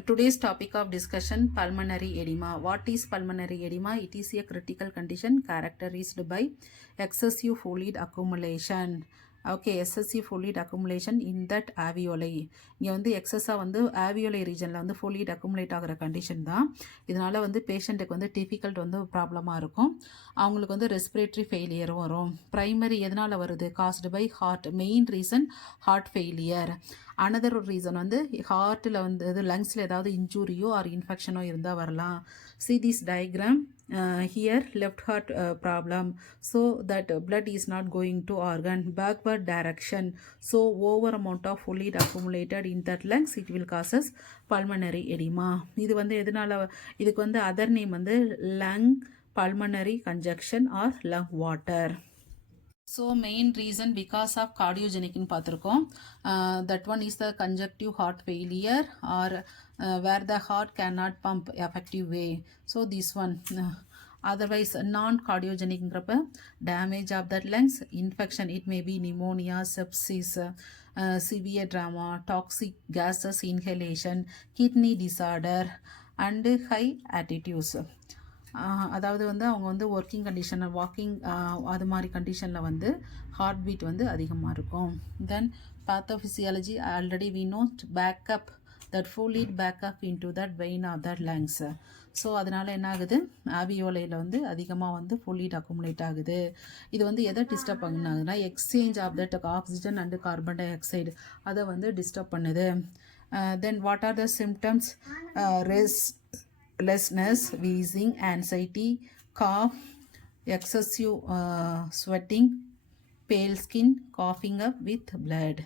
Today's topic of discussion, pulmonary edema. What is pulmonary edema? It is a critical condition characterized by excessive fluid accumulation. Okay, excessive fluid accumulation in that alveoli. இங்கே வந்து எக்ஸஸாக வந்து alveoli ரீஜனில் வந்து fluid accumulate ஆகிற condition தான். இதனால் வந்து பேஷண்ட்டுக்கு வந்து டிஃபிகல்ட் வந்து ப்ராப்ளமாக இருக்கும். அவங்களுக்கு வந்து ரெஸ்பிரேட்டரி ஃபெயிலியரும் வரும். ப்ரைமரி எதனால் வருது? Caused by heart. Main reason heart failure. Another ஒரு ரீசன் வந்து ஹார்ட்டில் வந்து இது லங்ஸில் ஏதாவது இன்ஜூரியோ ஆர் இன்ஃபெக்ஷனோ இருந்தால் வரலாம். See this diagram. Here left heart problem, so that blood is not going to organ, backward direction, so over amount of fluid accumulated in that lungs, it will causes pulmonary edema. இது வந்து எதனால, இதுக்கு வந்து other name வந்து lung pulmonary congestion or lung water. So main reason because of cardiogenic in பார்த்திருக்கோம். That one is the conjunctive heart failure or where the heart cannot pump effective way. So this one. Otherwise non-cardiogenic damage of that lungs, infection, it may be pneumonia, sepsis, severe trauma, toxic gases inhalation, kidney disorder and high attitudes. அதாவது வந்து அவங்க வந்து working condition, walking அது மாதிரி கண்டிஷனில் வந்து heart beat வந்து அதிகமாக இருக்கும். தென் pathophysiology, already we know backup, that fluid backup into that vein of that lungs. So அதனால் என்ன ஆகுது, ஆவியோலையில் வந்து அதிகமாக வந்து fluid accumulate ஆகுது. இது வந்து எதை டிஸ்டர்ப் பண்ணுதுன்னா exchange of that oxygen and carbon dioxide அதை வந்து டிஸ்டர்ப் பண்ணுது. Then what are the symptoms? restlessness, wheezing, anxiety, cough, excessive sweating, pale skin, coughing up with blood.